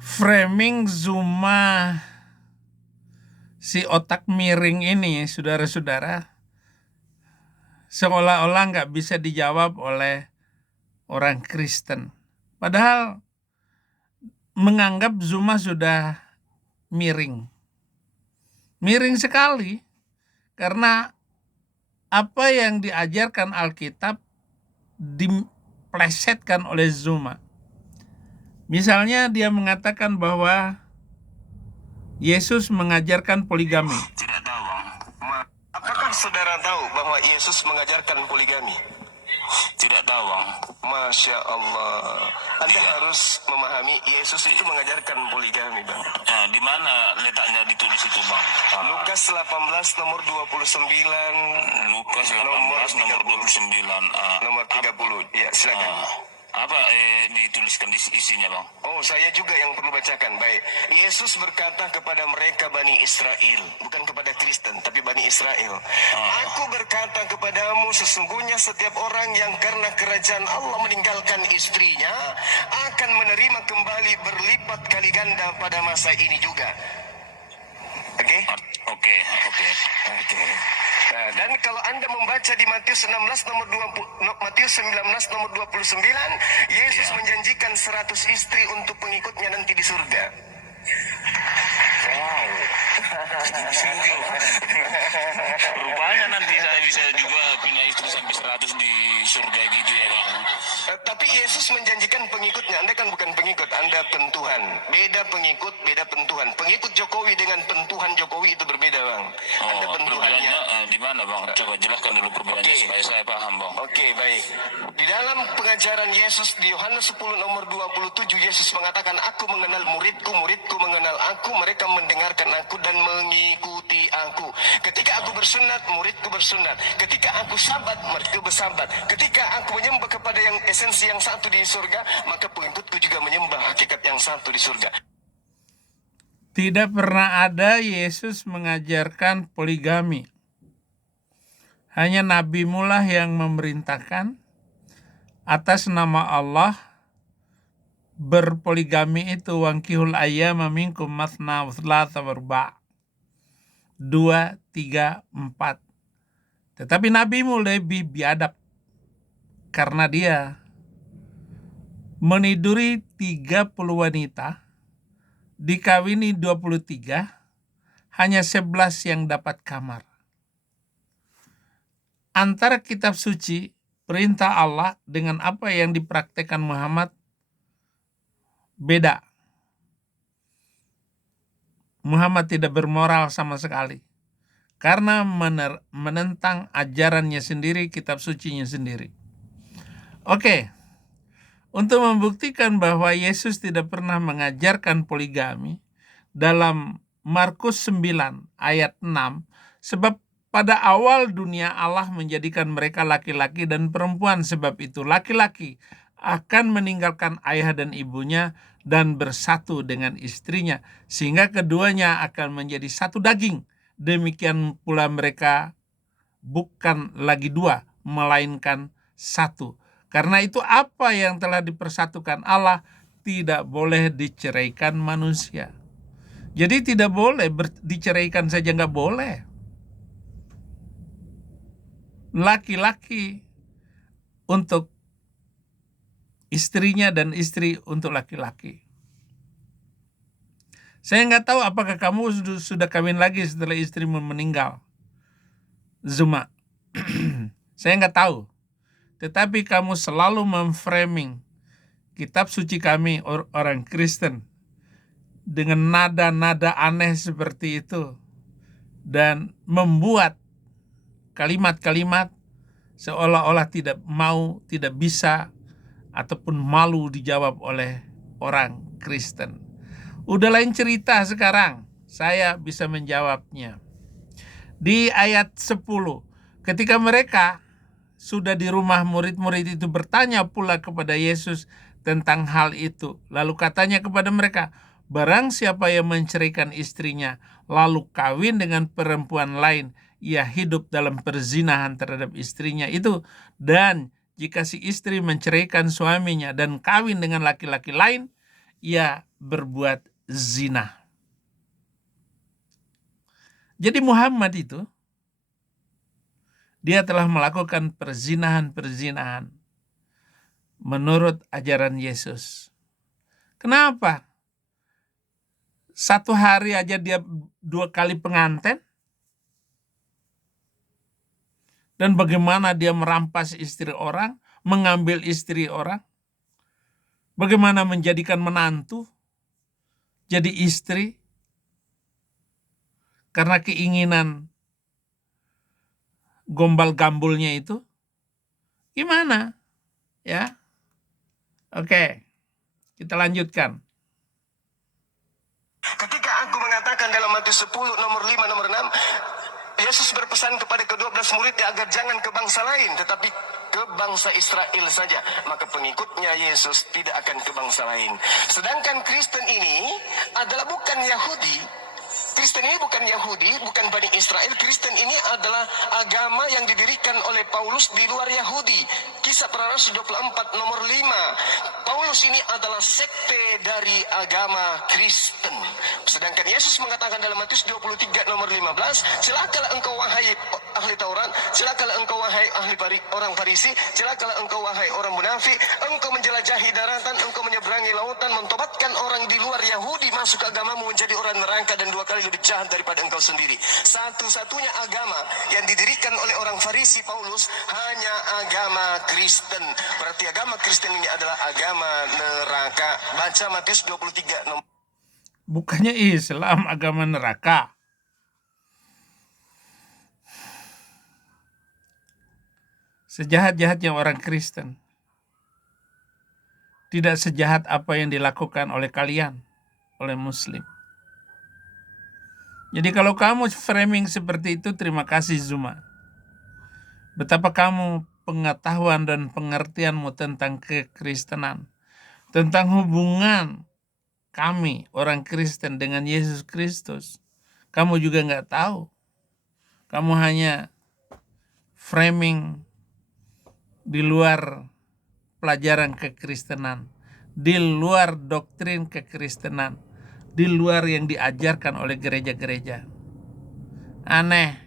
framing Zuma si otak miring ini, saudara-saudara, seolah-olah nggak bisa dijawab oleh orang Kristen. Padahal menganggap Zuma sudah miring. Miring sekali, karena apa yang diajarkan Alkitab diplesetkan oleh Zuma. Misalnya dia mengatakan bahwa Yesus mengajarkan poligami. Tidak tahu, Bang. Apakah saudara tahu bahwa Yesus mengajarkan poligami? Tidak tahu, Bang. Masya Allah. Anda harus memahami Yesus itu mengajarkan poligami, Bang. Ya, di mana letaknya ditulis itu, Bang? Lukas 18 nomor 29. Lukas 18 nomor 29. Nomor 30. Ya, silakan. Apa dituliskan di isinya, Bang? Oh, saya juga yang perlu bacakan. Baik. Yesus berkata kepada mereka Bani Israel, bukan kepada Kristen, tapi Bani Israel. Aku berkata kepadamu, sesungguhnya setiap orang yang karena kerajaan Allah meninggalkan istrinya akan menerima kembali berlipat kali ganda pada masa ini juga. Oke? Oke. Nah, dan kalau Anda membaca di Matius 19 nomor 29, Yesus menjanjikan 100 istri untuk pengikutnya nanti di surga. Wow. Rupanya nanti saya bisa juga punya istri sampai 100 di surga gitu ya, Bang. Tapi Yesus menjanjikan pengikutnya. Anda kan bukan pengikut, Anda pentuhan. Beda pengikut, beda pentuhan. Pengikut Jokowi dengan pentuhan Jokowi itu berbeda, Bang. Anda pentuhannya. Di mana, Bang? Coba jelaskan dulu perbedaannya supaya saya paham, Bang. Oke, baik. Di dalam pengajaran Yesus di Yohanes 10 nomor 27, Yesus mengatakan, aku mengenal muridku, muridku mengenal aku, mereka mendengarkan aku dan mengikuti aku. Ketika aku bersunat, muridku bersunat. Ketika aku sabat, muridku bersabat. Ketika aku menyembah kepada yang esensi yang satu di surga, maka pengikutku juga menyembah hakikat yang satu di surga. Tidak pernah ada Yesus mengajarkan poligami. Hanya Nabi mulah yang memerintahkan atas nama Allah berpoligami itu, wankihul ayyama minkum mathna wa thulatha wa ruba'. 2, 3, 4. Tetapi Nabi lebih biadab karena dia meniduri 30 wanita, dikawini 23, hanya 11 yang dapat kamar. Antara kitab suci, perintah Allah dengan apa yang dipraktekkan Muhammad beda. Muhammad tidak bermoral sama sekali karena menentang ajarannya sendiri, kitab sucinya sendiri. Oke. Untuk membuktikan bahwa Yesus tidak pernah mengajarkan poligami, dalam Markus 9 ayat 6, sebab pada awal dunia Allah menjadikan mereka laki-laki dan perempuan, sebab itu laki-laki akan meninggalkan ayah dan ibunya dan bersatu dengan istrinya, sehingga keduanya akan menjadi satu daging. Demikian pula mereka bukan lagi dua, melainkan satu. Karena itu apa yang telah dipersatukan Allah tidak boleh diceraikan manusia. Jadi tidak boleh diceraikan saja, nggak boleh. Laki-laki untuk istrinya dan istri untuk laki-laki. Saya nggak tahu apakah kamu sudah kawin lagi setelah istrimu meninggal, Zuma. Saya nggak tahu. Tetapi kamu selalu memframing kitab suci kami orang Kristen dengan nada-nada aneh seperti itu dan membuat kalimat-kalimat seolah-olah tidak mau, tidak bisa, ataupun malu dijawab oleh orang Kristen. Udah lain cerita sekarang, saya bisa menjawabnya. Di ayat 10, ketika mereka sudah di rumah, murid-murid itu bertanya pula kepada Yesus tentang hal itu. Lalu katanya kepada mereka, barang siapa yang menceraikan istrinya, lalu kawin dengan perempuan lain, ia hidup dalam perzinahan terhadap istrinya itu. Dan jika si istri menceraikan suaminya dan kawin dengan laki-laki lain, ia berbuat zina. Jadi Muhammad itu, dia telah melakukan perzinahan-perzinahan menurut ajaran Yesus. Kenapa? Satu hari aja dia 2 kali pengantin? Dan bagaimana dia merampas istri orang, mengambil istri orang? Bagaimana menjadikan menantu jadi istri? Karena keinginan gombal-gambulnya itu. Gimana? Ya. Oke. Kita lanjutkan. Ketika aku mengatakan dalam Matius 10 nomor 5 nomor 6, Yesus berpesan kepada ke-12 muridnya agar jangan ke bangsa lain, tetapi ke bangsa Israel saja. Maka pengikutnya Yesus tidak akan ke bangsa lain. Sedangkan Kristen ini adalah bukan Yahudi. Kristen ini bukan Yahudi, bukan Bani Israel. Kristen ini adalah agama yang didirikan oleh Paulus di luar Yahudi. Kisah Para Rasul 24 nomor 5. Paulus ini adalah sekte dari agama Kristen. Sedangkan Yesus mengatakan dalam Matius 23 nomor 15, celakalah engkau wahai ahli Taurat, celakalah engkau wahai orang Farisi, celakalah engkau wahai orang munafik, engkau menjelajahi daratan, engkau menyeberangi lautan, mentobatkan orang di luar Yahudi masuk ke agamamu menjadi orang neraka dan 2 kali lebih jahat daripada engkau sendiri. Satu-satunya agama yang didirikan oleh orang Farisi Paulus hanya agama Kristen. Berarti agama Kristen ini adalah agama neraka. Baca Matius 23 nomor. Bukannya Islam agama neraka. Sejahat-jahatnya orang Kristen, tidak sejahat apa yang dilakukan oleh kalian, oleh Muslim. Jadi kalau kamu framing seperti itu, terima kasih Zuma. Betapa kamu pengetahuan dan pengertianmu tentang kekristenan, tentang hubungan kami orang Kristen dengan Yesus Kristus, kamu juga nggak tahu. Kamu hanya framing di luar pelajaran kekristenan, di luar doktrin kekristenan, di luar yang diajarkan oleh gereja-gereja. Aneh.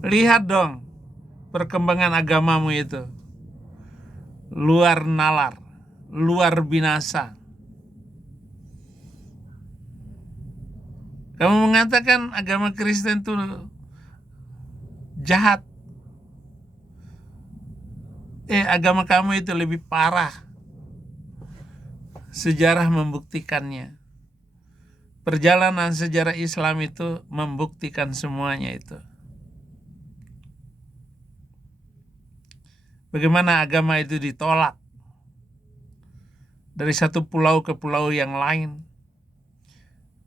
Lihat dong perkembangan agamamu itu. Luar nalar, luar binasa. Kamu mengatakan agama Kristen itu jahat. Agama kamu itu lebih parah. Sejarah membuktikannya. Perjalanan sejarah Islam itu membuktikan semuanya itu. Bagaimana agama itu ditolak dari satu pulau ke pulau yang lain,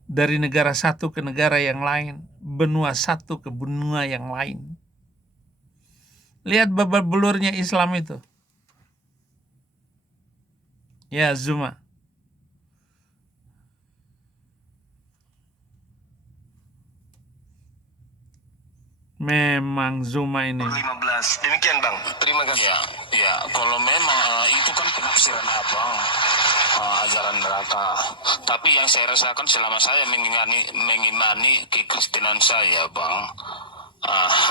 dari negara satu ke negara yang lain, benua satu ke benua yang lain. Lihat babak belurnya Islam itu. Ya, Zuma. Memang Zuma ini. 15. Demikian Bang. Terima kasih. Ya, kalau memang itu kan penafsiran abang, ajaran neraka. Tapi yang saya rasakan selama saya mengimani kekristenan saya, Bang,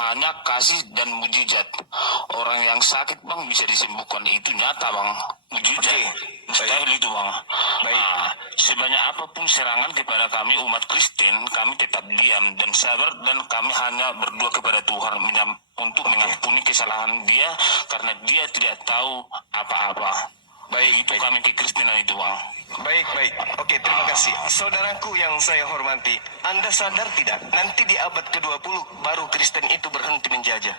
hanya kasih dan mujizat. Orang yang sakit, Bang, bisa disembuhkan. Itu nyata, Bang. Mujizat. Mustahil itu, Bang. Sebanyak apapun serangan kepada kami umat Kristen, kami tetap diam dan sabar, dan kami hanya berdoa kepada Tuhan untuk mengampuni kesalahan dia, karena dia tidak tahu apa-apa. Itu kami kekristenan itu, Bang. Baik. Oke, terima kasih. Saudaraku yang saya hormati, Anda sadar tidak? Nanti di abad ke-20 baru Kristen itu berhenti menjajah.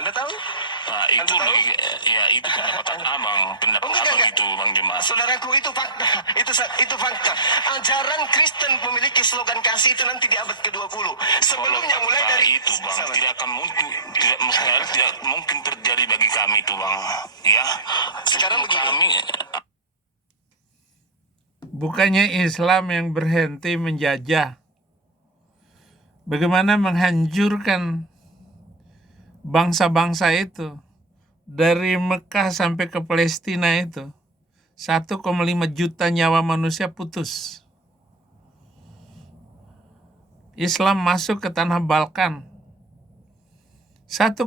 Anda tahu? Nah, itu itu pendapat abang, abang itu, Bang Jemaat. Saudaraku, itu fakta. Itu fakta. Ajaran Kristen memiliki slogan kasih itu nanti di abad ke-20. Sebelumnya mulai dari itu, Bang, tidak mungkin terjadi bagi kami itu, Bang. Ya. Sekarang begini. Bukannya Islam yang berhenti menjajah. Bagaimana menghancurkan bangsa-bangsa itu, dari Mekah sampai ke Palestina itu 1,5 juta nyawa manusia putus. Islam masuk ke tanah Balkan, 1,5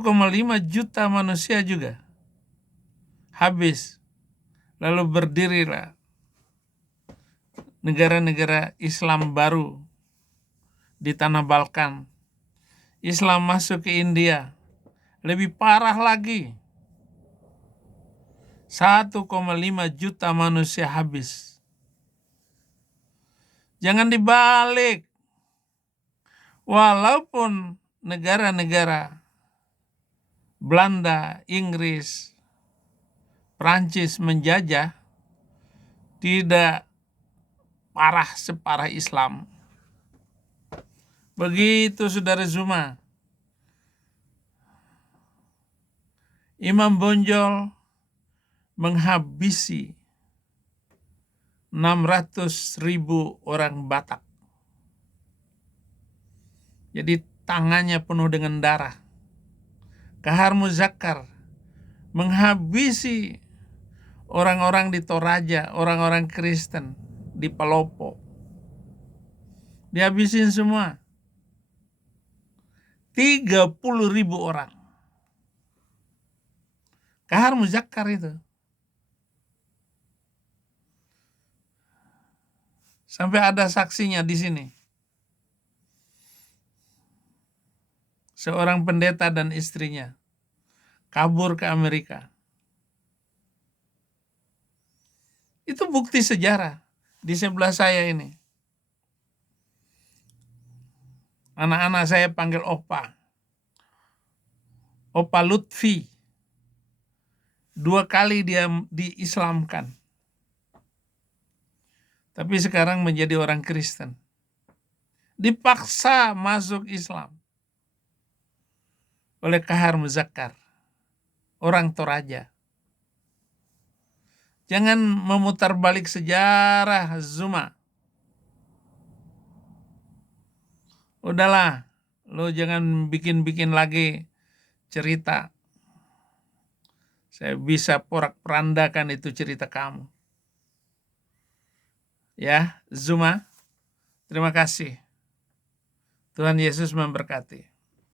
juta manusia juga habis. Lalu berdirilah negara-negara Islam baru di tanah Balkan. Islam masuk ke India, lebih parah lagi. 1,5 juta manusia habis. Jangan dibalik. Walaupun negara-negara Belanda, Inggris, Prancis menjajah, tidak parah separah Islam. Begitu Saudara Zuma. Imam Bonjol menghabisi 600.000 orang Batak. Jadi tangannya penuh dengan darah. Kahar Muzakkar menghabisi orang-orang di Toraja, orang-orang Kristen di Palopo. Dihabisin semua. 30.000 orang. Kahar Muzakkar itu. Sampai ada saksinya di sini. Seorang pendeta dan istrinya kabur ke Amerika. Itu bukti sejarah. Di sebelah saya ini. Anak-anak saya panggil Opa. Opa Lutfi. 2 kali dia diislamkan. Tapi sekarang menjadi orang Kristen. Dipaksa masuk Islam oleh Kahar Muzakkar, orang Toraja. Jangan memutar balik sejarah, Zuma. Udahlah, lo jangan bikin-bikin lagi cerita. Saya bisa porak-perandakan itu cerita kamu. Ya, Zuma, terima kasih. Tuhan Yesus memberkati.